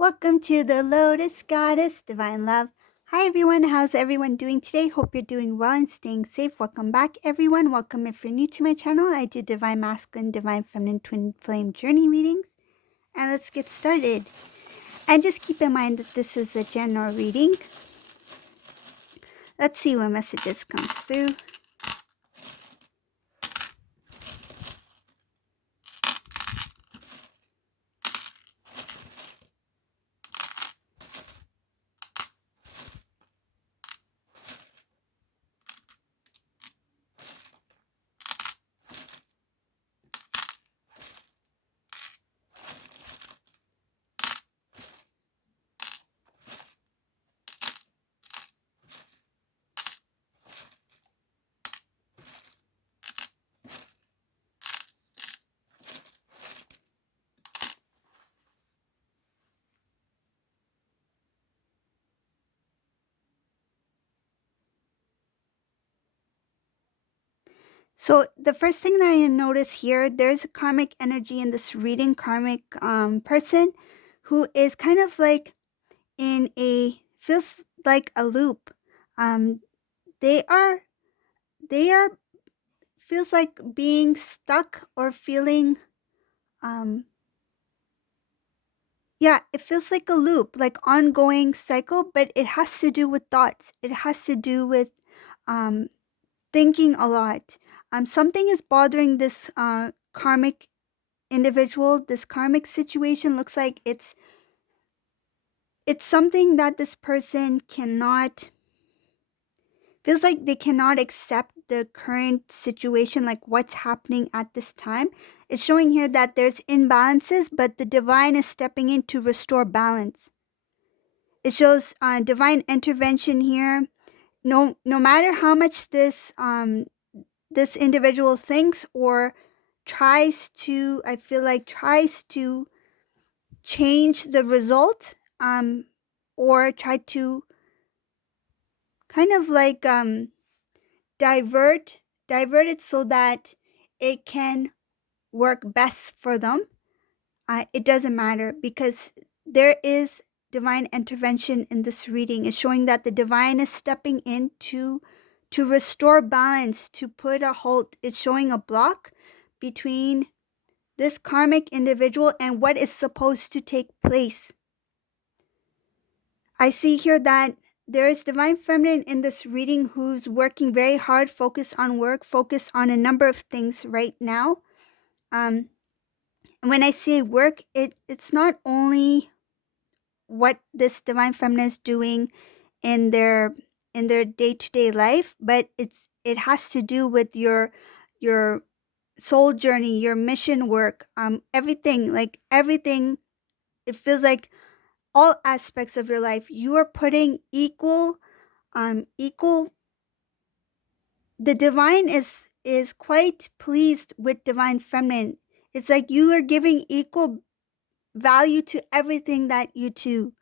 Welcome to the Lotus Goddess Divine Love. Hi everyone, how's everyone doing today? Hope you're doing well and staying safe. Welcome back everyone. Welcome if you're new to my channel. I do Divine Masculine, Divine Feminine, Twin Flame Journey readings. And let's get started. And just keep in mind that this is a general reading. Let's see what messages comes through. So the first thing that I notice here, there's a karmic energy in this reading, karmic person who is kind of like in a, feels like a loop. They are, feels like being stuck or feeling, yeah, it feels like a loop, like ongoing cycle, but it has to do with thoughts. It has to do with, thinking a lot. Something is bothering this, karmic individual. This karmic situation looks like it's something that this person cannot, feels like they cannot accept the current situation, like what's happening at this time. It's showing here that there's imbalances, but the divine is stepping in to restore balance. It shows divine intervention here. No matter how much this this individual thinks or tries to, I feel like tries to change the result, or try to kind of like divert it so that it can work best for them. It doesn't matter, because there is divine intervention in this reading. It's showing that the divine is stepping in to restore balance, to put a halt. It's showing a block between this karmic individual and what is supposed to take place. I see here that there is divine feminine in this reading who's working very hard, focused on work, focused on a number of things right now. When I say work, it's not only what this divine feminine is doing in their day-to-day life, but it has to do with your soul journey, your mission work, everything, it feels like all aspects of your life you are putting equal, the divine is quite pleased with divine feminine. It's like you are giving equal value to everything that you do,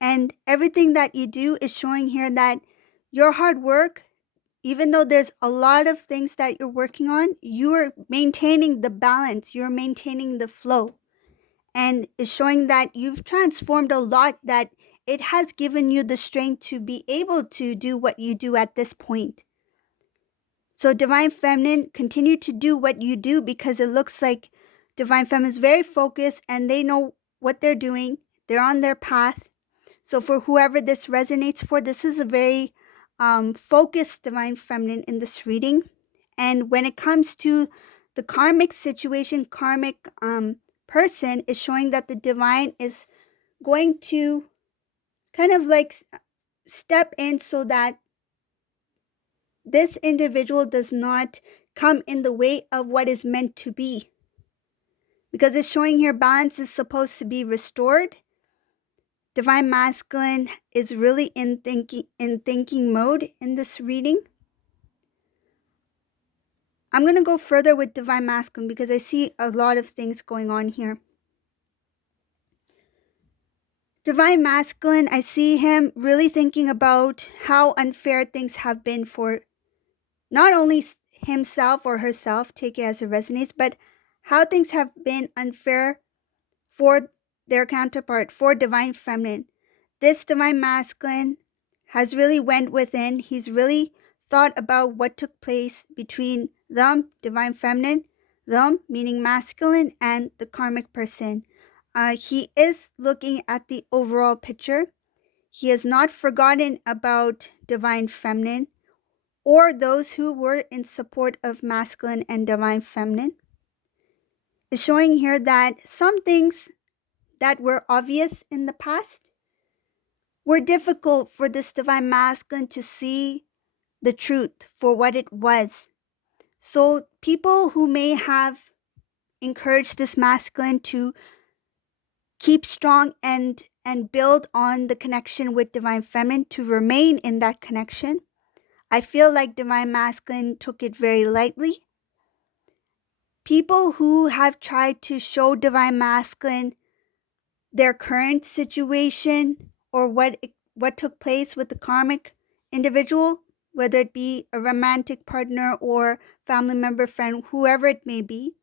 and everything that you do is showing here that your hard work, even though there's a lot of things that you're working on, you are maintaining the balance, you're maintaining the flow, and it's showing that you've transformed a lot, that it has given you the strength to be able to do what you do at this point. So divine feminine, continue to do what you do, because it looks like divine feminine is very focused and they know what they're doing. They're on their path. So for whoever this resonates for, this is a very focused divine feminine in this reading. And when it comes to the karmic situation, karmic person is showing that the divine is going to kind of like step in so that this individual does not come in the way of what is meant to be. Because it's showing here balance is supposed to be restored. Divine masculine is really in thinking mode in this reading. I'm going to go further with divine masculine because I see a lot of things going on here. Divine masculine, I see him really thinking about how unfair things have been for not only himself or herself, take it as it resonates, but how things have been unfair for their counterpart for divine feminine. This divine masculine has really went within. He's really thought about what took place between them, divine feminine, them meaning masculine, and the karmic person. He is looking at the overall picture. He has not forgotten about divine feminine or those who were in support of masculine and divine feminine. It's showing here that some things that were obvious in the past were difficult for this divine masculine to see the truth for what it was. So people who may have encouraged this masculine to keep strong and build on the connection with divine feminine, to remain in that connection, I feel like divine masculine took it very lightly. People who have tried to show divine masculine their current situation or what took place with the karmic individual, whether it be a romantic partner or family member, friend, whoever it may be,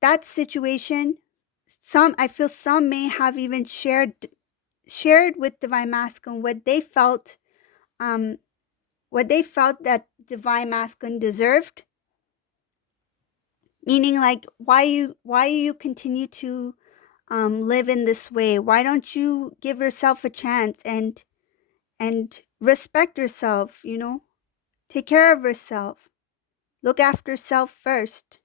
that situation, I feel some may have even shared with divine masculine what they felt that divine masculine deserved, meaning like why you continue to live in this way? Why don't you give yourself a chance and respect yourself, take care of yourself, look after self first?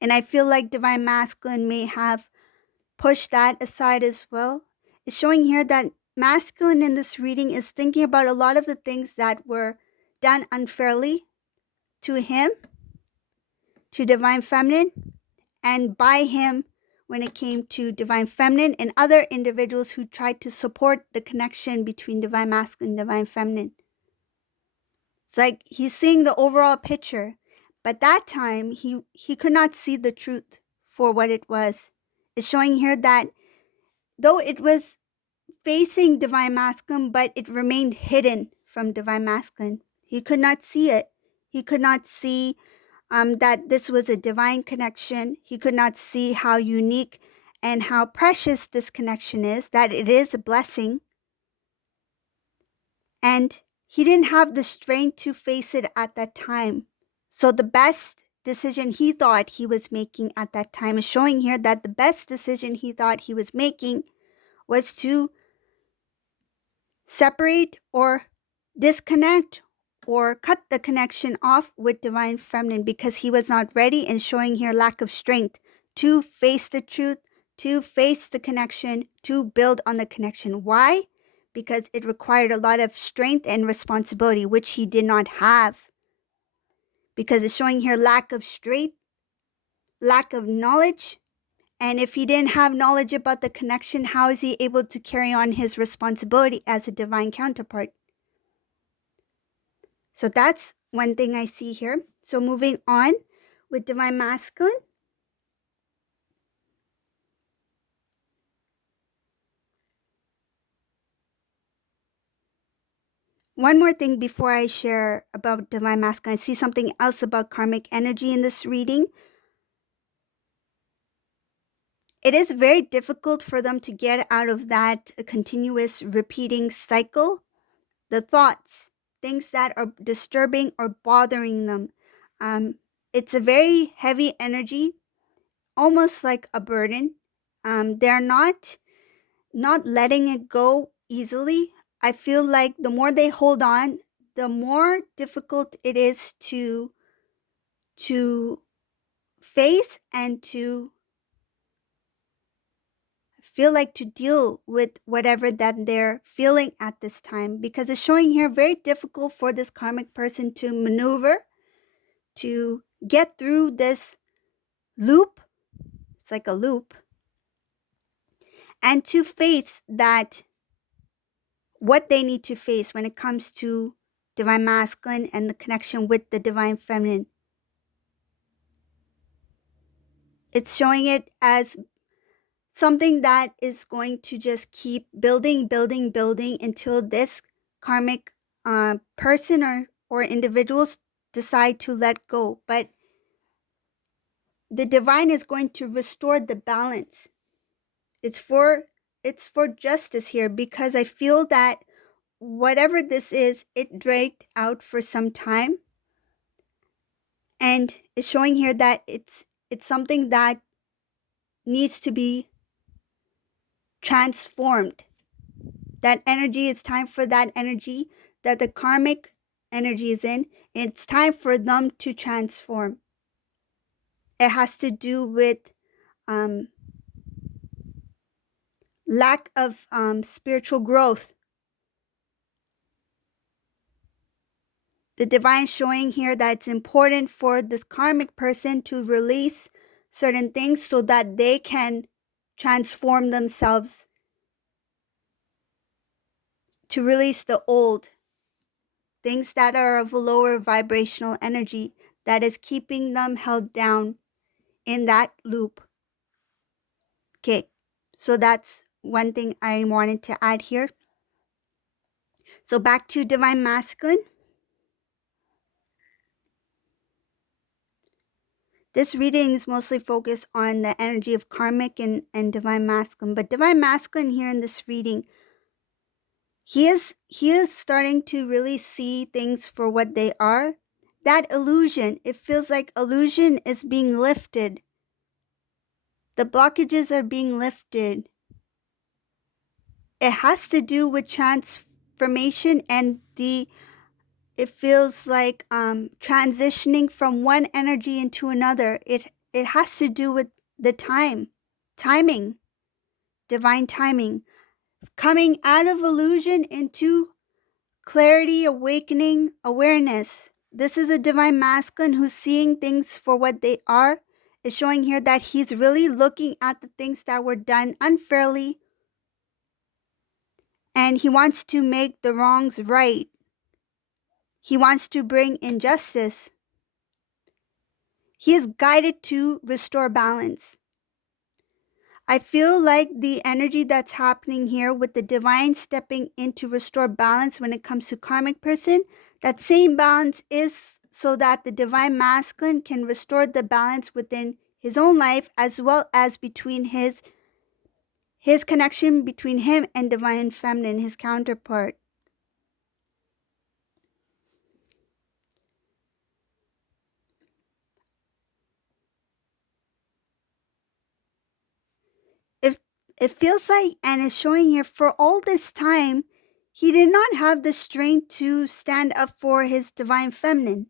And I feel like divine masculine may have pushed that aside as well. It's showing here that masculine in this reading is thinking about a lot of the things that were done unfairly to him, to divine feminine, and by him when it came to divine feminine and other individuals who tried to support the connection between divine masculine and divine feminine. It's like he's seeing the overall picture, but that time he could not see the truth for what it was. It's showing here that though it was facing divine masculine, but it remained hidden from divine masculine. He could not see it. He could not see that this was a divine connection. He could not see how unique and how precious this connection is, that it is a blessing. And he didn't have the strength to face it at that time. So the best decision he thought he was making at that time is showing here that the best decision he thought he was making was to separate or disconnect or cut the connection off with divine feminine because he was not ready, and showing here lack of strength to face the truth, to face the connection, to build on the connection. Why? Because it required a lot of strength and responsibility, which he did not have. Because it's showing here lack of strength, lack of knowledge. And if he didn't have knowledge about the connection, how is he able to carry on his responsibility as a divine counterpart? So that's one thing I see here. So moving on with divine masculine. One more thing before I share about divine masculine. I see something else about karmic energy in this reading. It is very difficult for them to get out of that continuous repeating cycle. The thoughts, things that are disturbing or bothering them. It's a very heavy energy, almost like a burden. They're not letting it go easily. I feel like the more they hold on, the more difficult it is to face and to feel like to deal with whatever that they're feeling at this time, because it's showing here very difficult for this karmic person to maneuver, to get through this loop. It's like a loop, and to face that what they need to face when it comes to divine masculine and the connection with the divine feminine. It's showing it as something that is going to just keep building until this karmic person or individuals decide to let go. But the divine is going to restore the balance It's for justice here, because I feel that whatever this is, it dragged out for some time, and it's showing here that it's something that needs to be transformed. That energy, it's time for that energy that the karmic energy is in, and it's time for them to transform. It has to do with um, lack of spiritual growth. The divine showing here that it's important for this karmic person to release certain things so that they can transform themselves, to release the old things that are of a lower vibrational energy that is keeping them held down in that loop. Okay, so that's one thing I wanted to add here. So back to divine masculine. This reading is mostly focused on the energy of karmic and divine masculine, but divine masculine here in this reading, he is starting to really see things for what they are. That illusion, it feels like illusion is being lifted. The blockages are being lifted. It has to do with transformation, and it feels like transitioning from one energy into another. It has to do with the timing, divine timing, coming out of illusion into clarity, awakening, awareness. This is a divine masculine who's seeing things for what they are. It's showing here that he's really looking at the things that were done unfairly, and he wants to make the wrongs right. He wants to bring injustice. He is guided to restore balance. I feel like the energy that's happening here with the divine stepping in to restore balance when it comes to karmic person, that same balance is so that the divine masculine can restore the balance within his own life, as well as between his connection between him and divine feminine, his counterpart. It feels like, and it's showing here, for all this time, he did not have the strength to stand up for his divine feminine.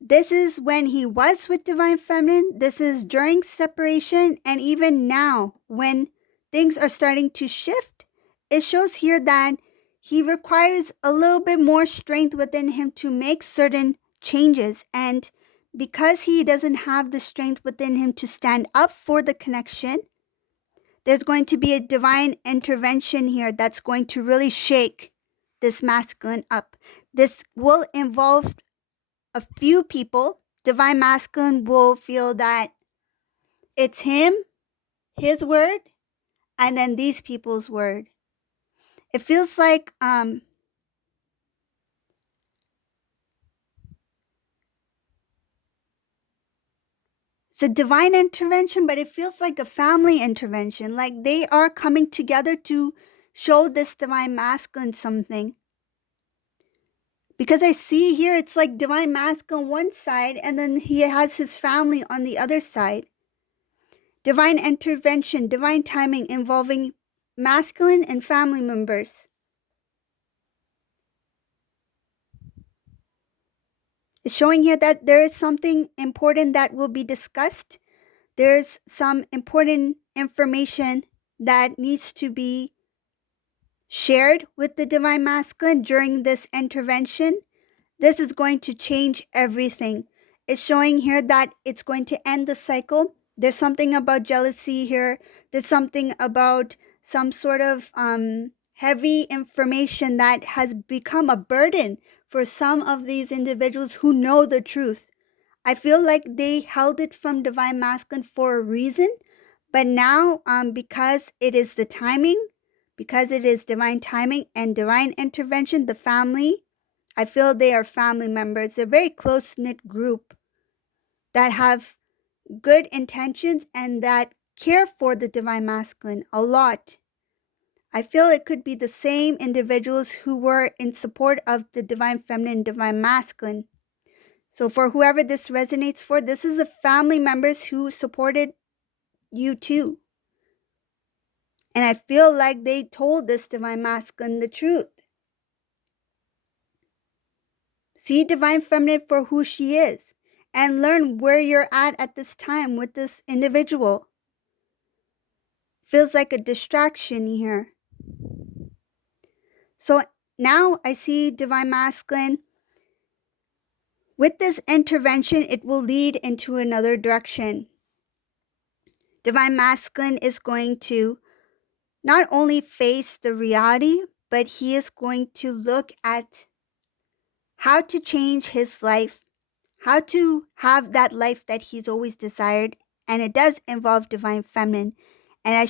This is when he was with divine feminine. This is during separation, and even now when things are starting to shift. It shows here that he requires a little bit more strength within him to make certain changes, and because he doesn't have the strength within him to stand up for the connection, there's going to be a divine intervention here that's going to really shake this masculine up. This will involve a few people. Divine masculine will feel that it's him, his word, and then these people's word. It feels like it's a divine intervention, but it feels like a family intervention. Like they are coming together to show this divine masculine something. Because I see here it's like divine masculine on one side, and then he has his family on the other side. Divine intervention, divine timing involving masculine and family members. It's showing here that there is something important that will be discussed. There's some important information that needs to be shared with the divine masculine during this intervention. This is going to change everything. It's showing here that it's going to end the cycle. There's something about jealousy here. There's something about some sort of heavy information that has become a burden for some of these individuals who know the truth. I feel like they held it from divine masculine for a reason, but now because it is the timing, because it is divine timing and divine intervention, the family, I feel they are family members. They're a very close-knit group that have good intentions and that care for the divine masculine a lot. I feel it could be the same individuals who were in support of the divine feminine, divine masculine. So for whoever this resonates for, this is the family members who supported you too. And I feel like they told this divine masculine the truth. See divine feminine for who she is and learn where you're at this time with this individual. Feels like a distraction here. So now I see divine masculine. With this intervention, it will lead into another direction. Divine masculine is going to not only face the reality, but he is going to look at how to change his life, how to have that life that he's always desired. And it does involve divine feminine. And I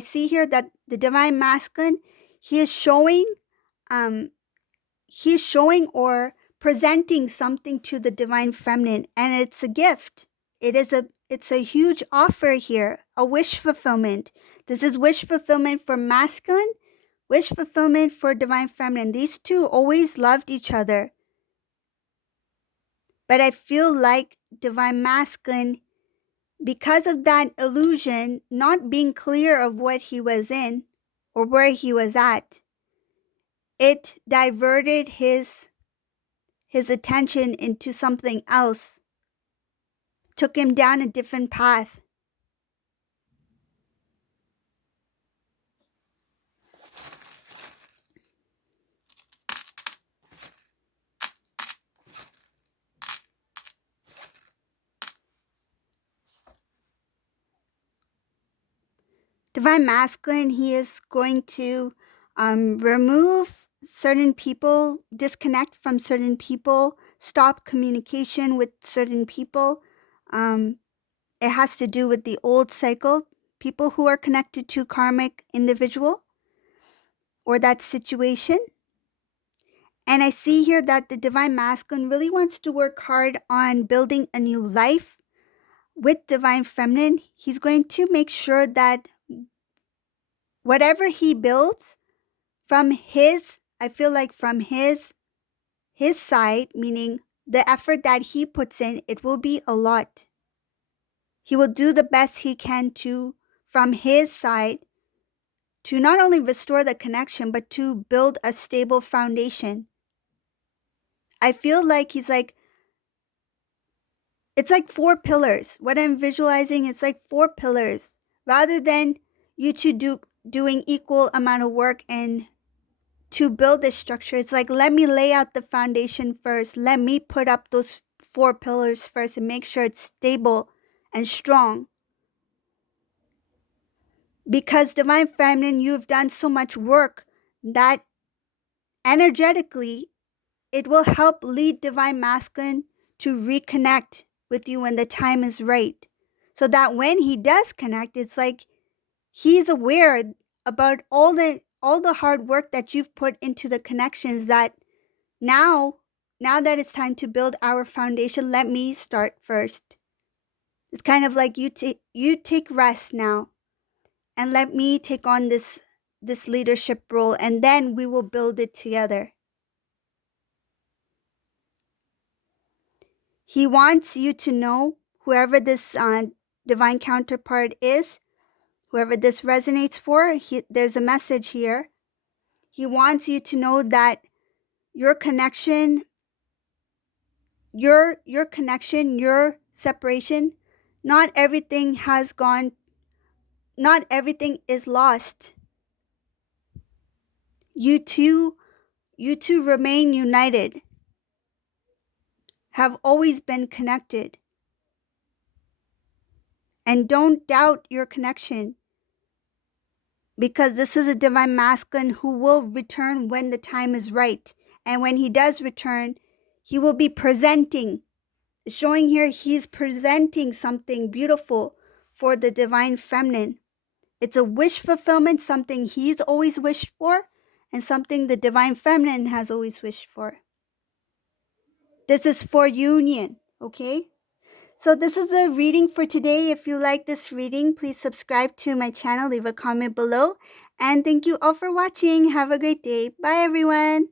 see here that the divine masculine, he is showing or presenting something to the divine feminine, and it's a gift. It's a huge offer here, a wish fulfillment. This is wish fulfillment for masculine, wish fulfillment for divine feminine. These two always loved each other. But I feel like divine masculine, because of that illusion, not being clear of what he was in or where he was at, it diverted his attention into something else, took him down a different path. Divine masculine, he is going to remove certain people, disconnect from certain people, stop communication with certain people. It has to do with the old cycle, people who are connected to karmic individual or that situation. And I see here that the divine masculine really wants to work hard on building a new life with divine feminine. He's going to make sure that whatever he builds from his, I feel like from his side, meaning the effort that he puts in, it will be a lot. He will do the best he can to, from his side, to not only restore the connection, but to build a stable foundation. I feel like he's like, it's like 4 pillars. What I'm visualizing, it's like 4 pillars. Rather than you two doing equal amount of work and to build this structure, it's like, let me lay out the foundation first. Let me put up those 4 pillars first and make sure it's stable and strong. Because divine feminine, you've done so much work that energetically, it will help lead divine masculine to reconnect with you when the time is right. So that when he does connect, it's like he's aware about all the hard work that you've put into the connections, that now that it's time to build our foundation, let me start first. It's kind of like you take rest now and let me take on this leadership role, and then we will build it together. He wants you to know, whoever this divine counterpart is, whoever this resonates for, there's a message here. He wants you to know that your connection, your connection, your separation, not everything is lost. You two remain united, have always been connected. And don't doubt your connection, because this is a divine masculine who will return when the time is right. And when he does return, he will be presenting, showing here he's presenting something beautiful for the divine feminine. It's a wish fulfillment, something he's always wished for, and something the divine feminine has always wished for. This is for union, okay? So this is the reading for today. If you like this reading, please subscribe to my channel, leave a comment below. And thank you all for watching. Have a great day. Bye, everyone.